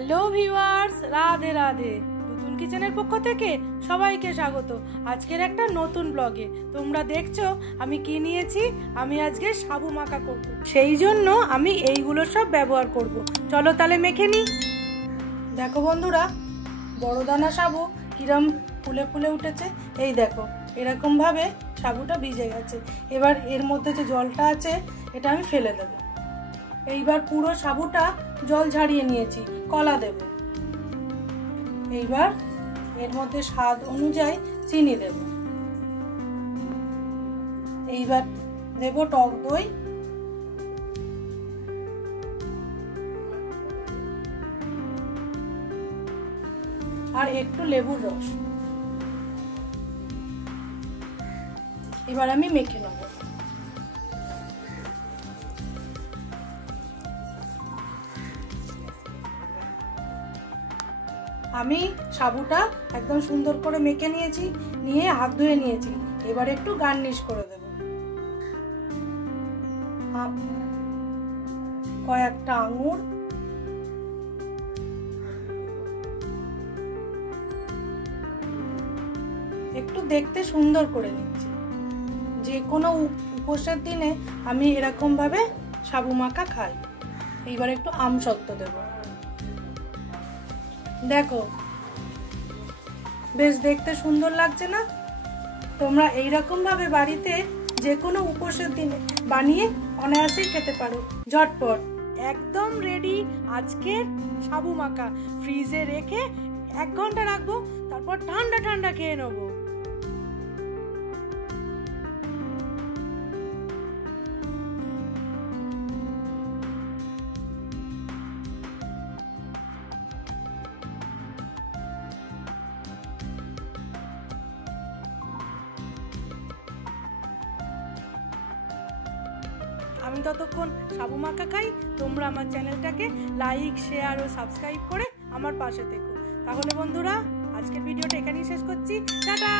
Hello viewers, Radhe Radhe. নতুন কিচেনের পক্ষ থেকে সবাইকে স্বাগত। আজকের একটা নতুন ব্লগে তোমরা দেখছো আমি কি নিয়েছি। আমি আজকে সাবু মাখা করব, সেই জন্য আমি এইগুলো সব ব্যবহার করব। চলো তাহলে মেখে নিই। দেখো বন্ধুরা, বড় দানা সাবু কিরম ফুলে ফুলে উঠেছে। এই দেখো, এরকম ভাবে সাবুটা ভিজে গেছে। এবার এর মধ্যে যে জলটা আছে এটা আমি ফেলে দেবো। এইবার পুরো সাবুটা জল ঝাড়িয়ে নিয়েছি, কলা দেব। এইবার এর মধ্যে স্বাদ অনুযায়ী চিনি দেব। এইবার দেব টক দই, আর একটু লেবুর রস। এবার আমি মেখে নেব। আমি সাবুটা একদম সুন্দর করে মেখে নিয়েছি, নিয়ে হাত ধুয়ে নিয়েছি। এবার একটু গার্নিশ করে দেব। কয়েকটা আঙুর, একটু দেখতে সুন্দর করে নিচ্ছি। যে কোনো উপোসের দিনে আমি এরকম ভাবে সাবু মাখা খাই। এইবার একটু আমসত্ত্ব দেব। দেখো, বেশ দেখতে সুন্দর লাগছে না? তোমরা এইরকম ভাবে বাড়িতে যে কোনো উপোসের দিনে বানিয়ে অনায়াসে খেতে পারো, ঝটপট। একদম রেডি আজকের সাবু মাখা। ফ্রিজে রেখে 1 ঘন্টা রাখবো, তারপর ঠান্ডা ঠান্ডা খেয়ে নেবো। আমি ততক্ষণ সাবু মাখা খাই। তোমরা আমার চ্যানেলটাকে লাইক, শেয়ার ও সাবস্ক্রাইব করে আমার পাশে থেকো। তাহলে বন্ধুরা, আজকের ভিডিওটা এখানেই শেষ করছি। টাটা।